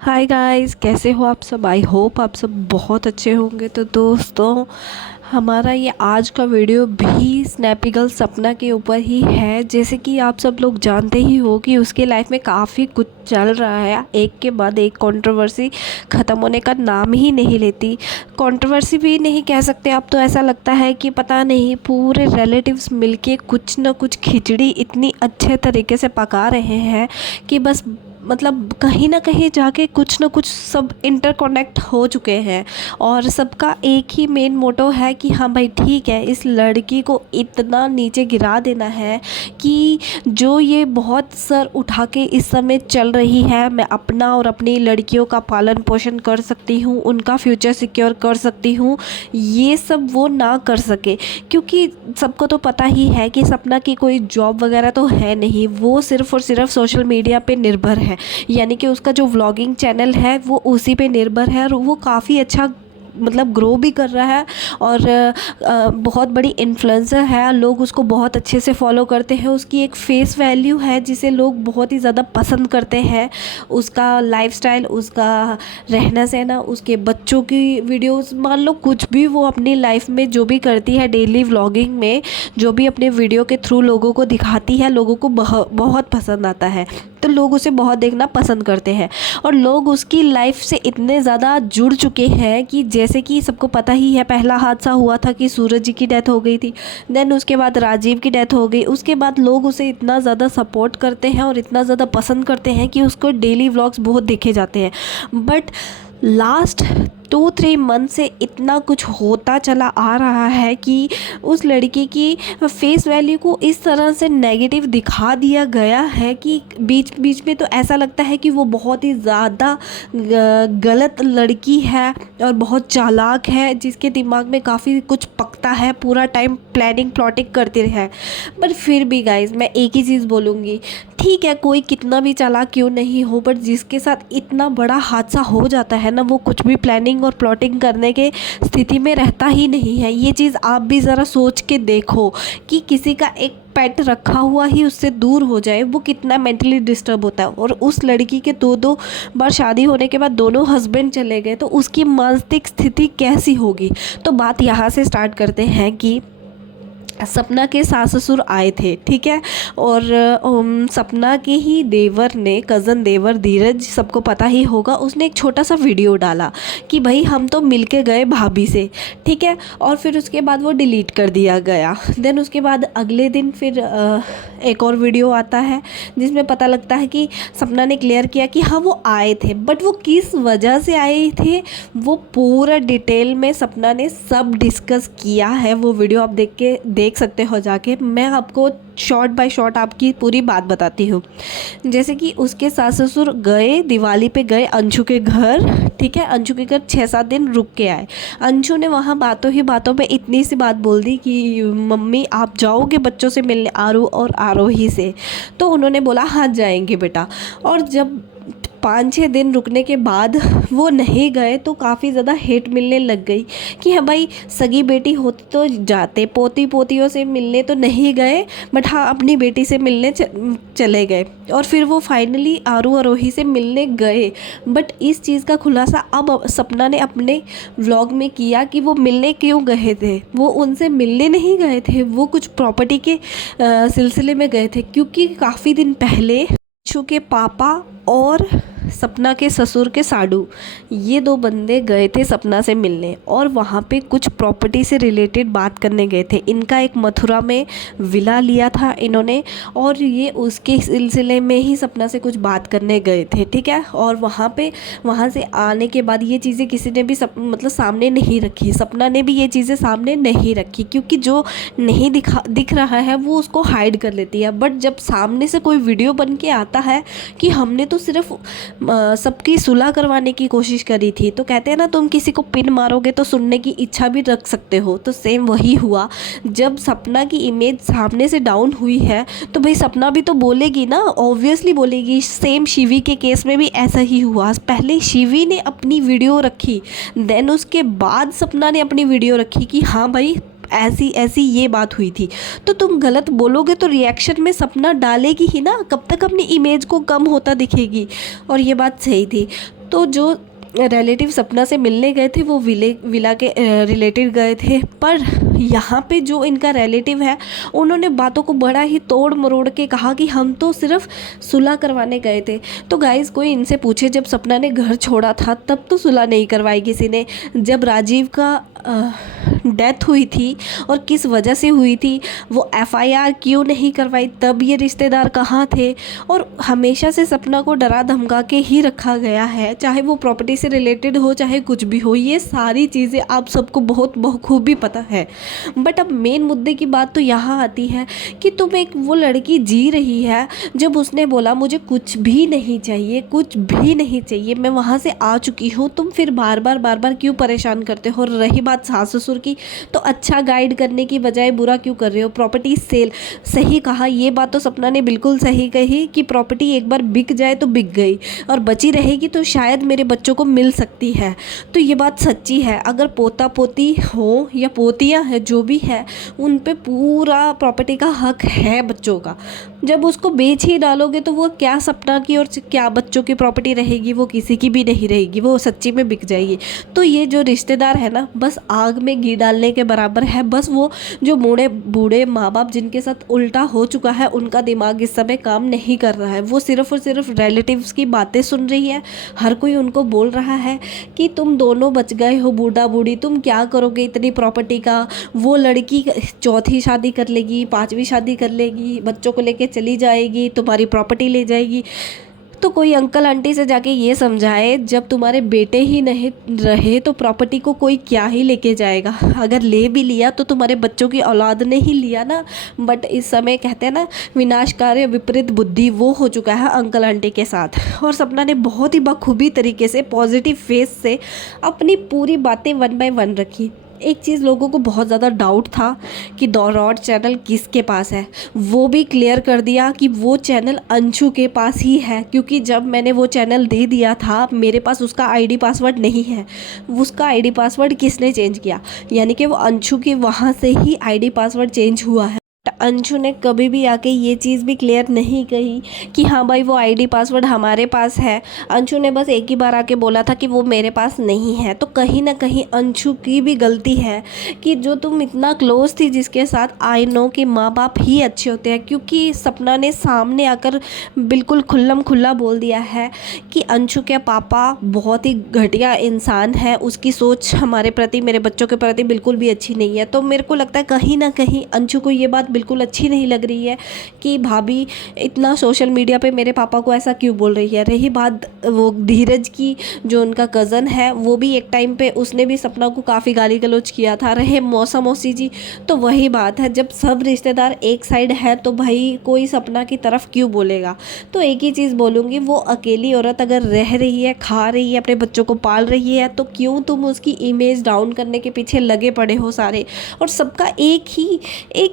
Hi guys, कैसे हो आप सब। आई होप आप सब बहुत अच्छे होंगे। तो दोस्तों, हमारा ये आज का वीडियो भी स्नैपी गर्ल सपना के ऊपर ही है। जैसे कि आप सब लोग जानते ही हो कि उसके लाइफ में काफ़ी कुछ चल रहा है। एक के बाद एक कंट्रोवर्सी ख़त्म होने का नाम ही नहीं लेती। कंट्रोवर्सी भी नहीं कह सकते, अब तो ऐसा लगता है कि पता नहीं पूरे रिलेटिव्स मिलके कुछ न कुछ खिचड़ी इतनी अच्छे तरीके से पका रहे हैं कि बस मतलब कहीं ना कहीं जाके कुछ ना कुछ सब इंटरकनेक्ट हो चुके हैं। और सबका एक ही मेन मोटो है कि हाँ भाई ठीक है, इस लड़की को इतना नीचे गिरा देना है कि जो ये बहुत सर उठा के इस समय चल रही है, मैं अपना और अपनी लड़कियों का पालन पोषण कर सकती हूँ, उनका फ्यूचर सिक्योर कर सकती हूँ, ये सब वो ना कर सके। क्योंकि सबको तो पता ही है कि सपना की कोई जॉब वगैरह तो है नहीं, वो सिर्फ़ और सिर्फ सोशल मीडिया पे निर्भर है। यानी कि उसका जो व्लॉगिंग चैनल है वो उसी पे निर्भर है और वो काफ़ी अच्छा मतलब ग्रो भी कर रहा है। और बहुत बड़ी इन्फ्लुएंसर है, लोग उसको बहुत अच्छे से फॉलो करते हैं। उसकी एक फेस वैल्यू है जिसे लोग बहुत ही ज़्यादा पसंद करते हैं। उसका लाइफस्टाइल, उसका रहना सहना, उसके बच्चों की वीडियोस, मान लो कुछ भी वो अपनी लाइफ में जो भी करती है, डेली व्लॉगिंग में जो भी अपने वीडियो के थ्रू लोगों को दिखाती है, लोगों को बहुत पसंद आता है। तो लोग उसे बहुत देखना पसंद करते हैं और लोग उसकी लाइफ से इतने ज़्यादा जुड़ चुके हैं कि जैसे कि सबको पता ही है, पहला हादसा हुआ था कि सूरज जी की डेथ हो गई थी। देन उसके बाद राजीव की डेथ हो गई। उसके बाद लोग उसे इतना ज़्यादा सपोर्ट करते हैं और इतना ज़्यादा पसंद करते हैं कि उसको डेली व्लॉग्स बहुत देखे जाते हैं। बट लास्ट 2-3 मंथ से इतना कुछ होता चला आ रहा है कि उस लड़की की फेस वैल्यू को इस तरह से नेगेटिव दिखा दिया गया है कि बीच बीच में तो ऐसा लगता है कि वो बहुत ही ज़्यादा गलत लड़की है और बहुत चालाक है, जिसके दिमाग में काफ़ी कुछ पकता है, पूरा टाइम प्लानिंग प्लॉटिंग करती है। पर फिर भी गाइज, मैं एक ही चीज़ बोलूँगी, ठीक है कोई कितना भी चालाक क्यों नहीं हो, बट जिसके साथ इतना बड़ा हादसा हो जाता है ना, वो कुछ भी प्लानिंग और प्लॉटिंग करने के स्थिति में रहता ही नहीं है। ये चीज़ आप भी ज़रा सोच के देखो कि किसी का एक पेट रखा हुआ ही उससे दूर हो जाए, वो कितना मेंटली डिस्टर्ब होता है। और उस लड़की के दो दो बार शादी होने के बाद दोनों हस्बैंड चले गए, तो उसकी मानसिक स्थिति कैसी होगी। तो बात यहाँ से स्टार्ट करते हैं कि सपना के सास ससुर आए थे, ठीक है। और सपना के ही देवर ने, कज़न देवर धीरज, सबको पता ही होगा, उसने एक छोटा सा वीडियो डाला कि भाई हम तो मिलके गए भाभी से, ठीक है। और फिर उसके बाद वो डिलीट कर दिया गया। देन उसके बाद अगले दिन फिर एक और वीडियो आता है जिसमें पता लगता है कि सपना ने क्लियर किया कि हाँ वो आए थे, बट वो किस वजह से आए थे वो पूरा डिटेल में सपना ने सब डिस्कस किया है। वो वीडियो आप देख सकते हो जाके। मैं आपको शॉर्ट बाय शॉर्ट आपकी पूरी बात बताती हूँ। जैसे कि उसके सास ससुर गए, दिवाली पे गए अंशु के घर, ठीक है। अंशु के घर 6-7 दिन रुक के आए। अंशु ने वहाँ बातों ही बातों में इतनी सी बात बोल दी कि मम्मी आप जाओगे बच्चों से मिलने, आरू और आरोही से। तो उन्होंने बोला हाँ जाएंगे बेटा। और जब 5-6 दिन रुकने के बाद वो नहीं गए तो काफ़ी ज़्यादा हेट मिलने लग गई कि हाँ भाई सगी बेटी होती तो जाते, पोती पोतियों से मिलने तो नहीं गए, बट हाँ अपनी बेटी से मिलने चले गए। और फिर वो फाइनली आरू आरोही से मिलने गए। बट इस चीज़ का खुलासा अब सपना ने अपने व्लॉग में किया कि वो मिलने क्यों गए थे। वो उनसे मिलने नहीं गए थे, वो कुछ प्रॉपर्टी के सिलसिले में गए थे। क्योंकि काफ़ी दिन पहले अंशु के पापा और सपना के ससुर के साडू, ये दो बंदे गए थे सपना से मिलने और वहाँ पे कुछ प्रॉपर्टी से रिलेटेड बात करने गए थे। इनका एक मथुरा में विला लिया था इन्होंने, और ये उसके सिलसिले में ही सपना से कुछ बात करने गए थे, ठीक है। और वहाँ से आने के बाद ये चीज़ें किसी ने भी मतलब सामने नहीं रखी, सपना ने भी ये चीज़ें सामने नहीं रखी, क्योंकि जो नहीं दिख रहा है वो उसको हाइड कर लेती है। बट जब सामने से कोई वीडियो बन के आता है कि हमने तो सिर्फ सबकी सुलह करवाने की कोशिश करी थी, तो कहते हैं ना तुम किसी को पिन मारोगे तो सुनने की इच्छा भी रख सकते हो, तो सेम वही हुआ। जब सपना की इमेज सामने से डाउन हुई है तो भाई सपना भी तो बोलेगी ना, ऑब्वियसली बोलेगी। सेम शिवी के केस में भी ऐसा ही हुआ। पहले शिवी ने अपनी वीडियो रखी, देन उसके बाद सपना ने अपनी वीडियो रखी कि हाँ भाई ऐसी ऐसी ये बात हुई थी। तो तुम गलत बोलोगे तो रिएक्शन में सपना डालेगी ही ना, कब तक अपनी इमेज को कम होता दिखेगी। और ये बात सही थी। तो जो रिलेटिव सपना से मिलने गए थे वो विला के रिलेटेड गए थे, पर यहाँ पे जो इनका रिलेटिव है उन्होंने बातों को बड़ा ही तोड़ मरोड़ के कहा कि हम तो सिर्फ सुलह करवाने गए थे। तो गाइस कोई इनसे पूछे, जब सपना ने घर छोड़ा था तब तो सुलह नहीं करवाई किसी ने। जब राजीव का डेथ हुई थी और किस वजह से हुई थी, वो एफआईआर क्यों नहीं करवाई, तब ये रिश्तेदार कहाँ थे। और हमेशा से सपना को डरा धमका के ही रखा गया है, चाहे वो प्रॉपर्टी से रिलेटेड हो चाहे कुछ भी हो, ये सारी चीज़ें आप सबको बहुत खूबी पता है। बट अब मेन मुद्दे की बात तो यहाँ आती है कि तुम एक वो लड़की जी रही है, जब उसने बोला मुझे कुछ भी नहीं चाहिए, कुछ भी नहीं चाहिए, मैं वहाँ से आ चुकी हूँ, तुम फिर बार बार क्यों परेशान करते हो। रही बात सास ससुर की, तो अच्छा गाइड करने की बजाय बुरा क्यों कर रहे हो। प्रॉपर्टी सेल, सही कहा, ये बात तो सपना ने बिल्कुल सही कही कि प्रॉपर्टी एक बार बिक जाए तो बिक गई, और बची रहेगी तो शायद मेरे बच्चों को मिल सकती है। तो ये बात सच्ची है। अगर पोता पोती हो या पोतियाँ हैं, जो भी है, उन पे पूरा प्रॉपर्टी का हक है बच्चों का। जब उसको बेच ही डालोगे तो वो क्या सपना की और क्या बच्चों की प्रॉपर्टी रहेगी, वो किसी की भी नहीं रहेगी, वो सच्ची में बिक जाएगी। तो ये जो रिश्तेदार है ना, बस आग में घी डालने के बराबर है। बस वो जो बूढ़े माँ बाप जिनके साथ उल्टा हो चुका है, उनका दिमाग इस समय काम नहीं कर रहा है। वो सिर्फ और सिर्फ रिलेटिव्स की बातें सुन रही है। हर कोई उनको बोल रहा है कि तुम दोनों बच गए हो, बूढ़ा बूढ़ी, तुम क्या करोगे इतनी प्रॉपर्टी का। वो लड़की चौथी शादी कर लेगी, पांचवी शादी कर लेगी, बच्चों को लेके चली जाएगी, तुम्हारी प्रॉपर्टी ले जाएगी। तो कोई अंकल आंटी से जाके ये समझाए, जब तुम्हारे बेटे ही नहीं रहे तो प्रॉपर्टी को कोई क्या ही लेके जाएगा। अगर ले भी लिया तो तुम्हारे बच्चों की औलाद ने ही लिया ना। बट इस समय कहते हैं ना, विनाशकारी विपरीत बुद्धि, वो हो चुका है अंकल आंटी के साथ। और सपना ने बहुत ही बखूबी तरीके से पॉजिटिव फेस से अपनी पूरी बातें 1 बाय 1 रखी। एक चीज़ लोगों को बहुत ज़्यादा डाउट था कि दौरौट चैनल किसके पास है, वो भी क्लियर कर दिया कि वो चैनल अंशु के पास ही है। क्योंकि जब मैंने वो चैनल दे दिया था, मेरे पास उसका आईडी पासवर्ड नहीं है। उसका आईडी पासवर्ड किसने चेंज किया, यानी कि वो अंशु के वहाँ से ही आईडी पासवर्ड चेंज हुआ है। अंशु ने कभी भी आके ये चीज़ भी क्लियर नहीं कही कि हाँ भाई वो आईडी पासवर्ड हमारे पास है। अंशु ने बस एक ही बार आके बोला था कि वो मेरे पास नहीं है। तो कहीं ना कहीं अंशु की भी गलती है कि जो तुम इतना क्लोज थी जिसके साथ, आई नो कि माँ बाप ही अच्छे होते हैं। क्योंकि सपना ने सामने आकर बिल्कुल खुल्लम खुल्ला बोल दिया है कि अंशु के पापा बहुत ही घटिया इंसान है, उसकी सोच हमारे प्रति, मेरे बच्चों के प्रति बिल्कुल भी अच्छी नहीं है। तो मेरे को लगता है कहीं ना कहीं अंशु को ये बात बिल्कुल अच्छी नहीं लग रही है कि भाभी इतना सोशल मीडिया पे मेरे पापा को ऐसा क्यों बोल रही है। रही बात वो धीरज की, जो उनका कज़न है, वो भी एक टाइम पे उसने भी सपना को काफ़ी गाली गलौज किया था। रहे मौसा मौसी जी, तो वही बात है, जब सब रिश्तेदार एक साइड है तो भाई कोई सपना की तरफ क्यों बोलेगा। तो एक ही चीज़ बोलूँगी, वो अकेली औरत अगर रह रही है, खा रही है, अपने बच्चों को पाल रही है, तो क्यों तुम उसकी इमेज डाउन करने के पीछे लगे पड़े हो सारे। और सबका एक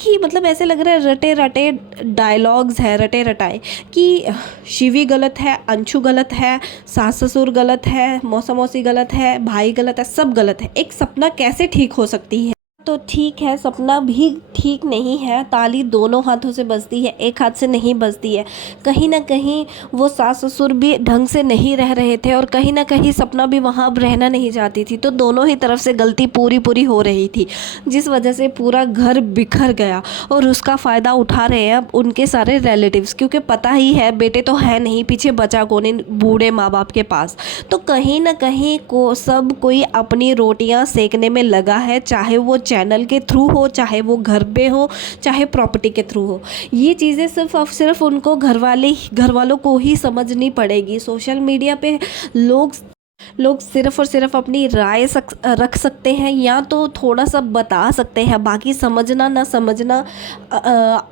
ही मतलब ऐसे लग रहा है रटे रटे डायलॉग्स है, रटे रटाए, कि शिवी गलत है, अंशु गलत है, सास ससुर गलत है, मौसा मौसी गलत है, भाई गलत है, सब गलत है। एक सपना कैसे ठीक हो सकती है। तो ठीक है, सपना भी ठीक नहीं है। ताली दोनों हाथों से बजती है, एक हाथ से नहीं बजती है। कहीं ना कहीं वो सास ससुर भी ढंग से नहीं रह रहे थे, और कहीं ना कहीं सपना भी वहाँ अब रहना नहीं चाहती थी। तो दोनों ही तरफ से गलती पूरी हो रही थी, जिस वजह से पूरा घर बिखर गया। और उसका फ़ायदा उठा रहे हैं अब उनके सारे रिलेटिव्स, क्योंकि पता ही है बेटे तो है नहीं, पीछे बचा कौन इन बूढ़े माँ बाप के पास। तो कहीं ना कहीं सब कोई अपनी रोटियाँ सेकने में लगा है, चाहे वो चैनल के थ्रू हो, चाहे वो घर पे हो, चाहे प्रॉपर्टी के थ्रू हो। ये चीज़ें सिर्फ उनको घर वालों को ही समझनी पड़ेगी। सोशल मीडिया पे लोग सिर्फ और सिर्फ अपनी राय रख सकते हैं, या तो थोड़ा सा बता सकते हैं, बाकी समझना ना समझना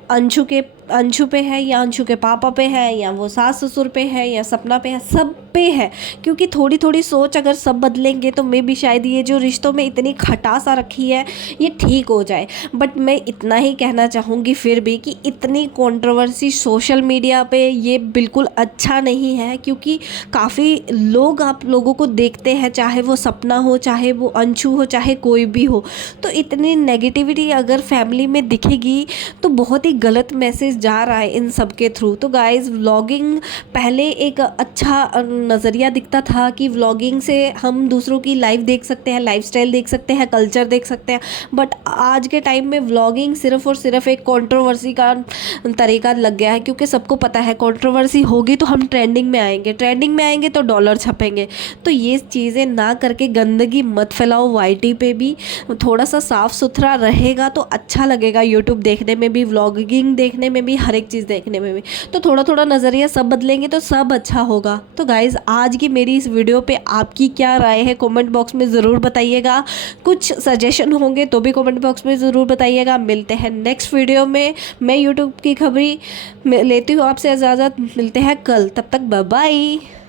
अंशु पे है, या अंशु के पापा पे है, या वो सास ससुर पे है, या सपना पे है, सब पे है। क्योंकि थोड़ी थोड़ी सोच अगर सब बदलेंगे तो मैं भी शायद ये जो रिश्तों में इतनी खटास आ रखी है ये ठीक हो जाए। बट मैं इतना ही कहना चाहूँगी फिर भी कि इतनी कंट्रोवर्सी सोशल मीडिया पे ये बिल्कुल अच्छा नहीं है। क्योंकि काफ़ी लोग आप लोगों को देखते हैं, चाहे वो सपना हो, चाहे वो अंशु हो, चाहे कोई भी हो, तो इतनी नेगेटिविटी अगर फैमिली में दिखेगी तो बहुत ही गलत मैसेज चेंजेस जा रहा है इन सब के थ्रू। तो गाइस व्लॉगिंग पहले एक अच्छा नज़रिया दिखता था कि व्लॉगिंग से हम दूसरों की लाइफ देख सकते हैं, लाइफस्टाइल देख सकते हैं, कल्चर देख सकते हैं। बट आज के टाइम में व्लॉगिंग सिर्फ और सिर्फ एक कंट्रोवर्सी का तरीका लग गया है, क्योंकि सबको पता है कंट्रोवर्सी होगी तो हम ट्रेंडिंग में आएंगे, ट्रेंडिंग में आएंगे तो डॉलर छपेंगे। तो ये चीज़ें ना करके गंदगी मत फैलाओ। वाईटी पे भी थोड़ा सा साफ़ सुथरा रहेगा तो अच्छा लगेगा, यूट्यूब देखने में भी, व्लॉगिंग देखने में भी, हर एक चीज़ देखने में भी। तो थोड़ा थोड़ा नज़रिया सब बदलेंगे तो सब अच्छा होगा। तो गाइज़ आज की मेरी इस वीडियो पे आपकी क्या राय है कमेंट बॉक्स में ज़रूर बताइएगा। कुछ सजेशन होंगे तो भी कमेंट बॉक्स में ज़रूर बताइएगा। मिलते हैं नेक्स्ट वीडियो में। मैं यूट्यूब की खबरी लेती हूँ आपसे इजाज़त। मिलते हैं कल, तब तक बाय बाय।